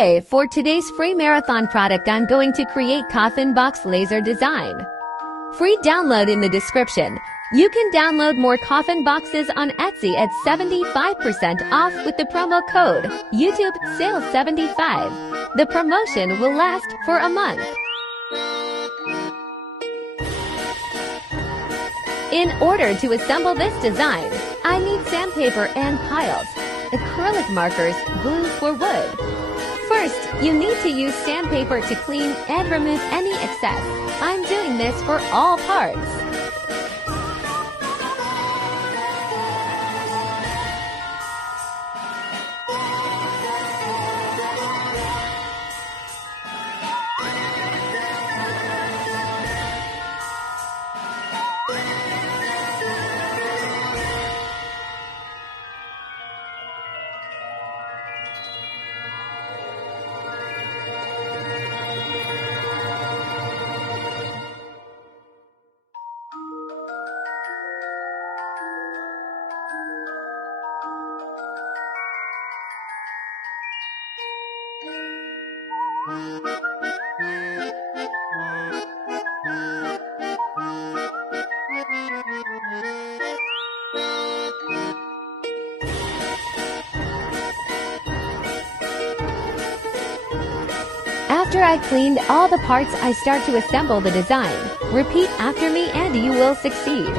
Okay, for today's free marathon product, I'm going to create Coffin Box Laser Design. Free download in the description. You can download more coffin boxes on Etsy at 75% off with the promo code YouTube Sales 75. The promotion will last for a month. In order to assemble this design, I need sandpaper and piles, acrylic markers, glue for wood. First, you need to use sandpaper to clean and remove any excess. I'm doing this for all parts. After I cleaned all the parts, I start to assemble the design. Repeat after me and you will succeed.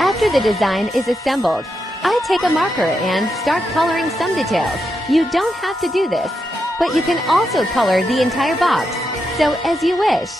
After the design is assembled, I take a marker and start coloring some details. You don't have to do this, but you can also color the entire box, so as you wish.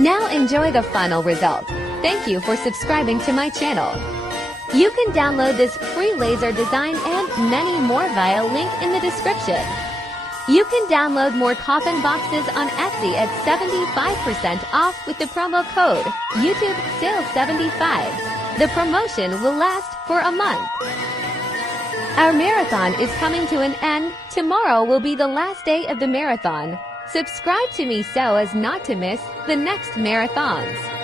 Now enjoy the final result. Thank you for subscribing to my channel. You can download this free laser design and many more via link in the description. You can download more coffin boxes on Etsy at 75% off with the promo code YouTube Sales 75. The promotion will last for a month. Our marathon is coming to an end. Tomorrow will be the last day of the marathon. Subscribe to me so as not to miss the next marathons.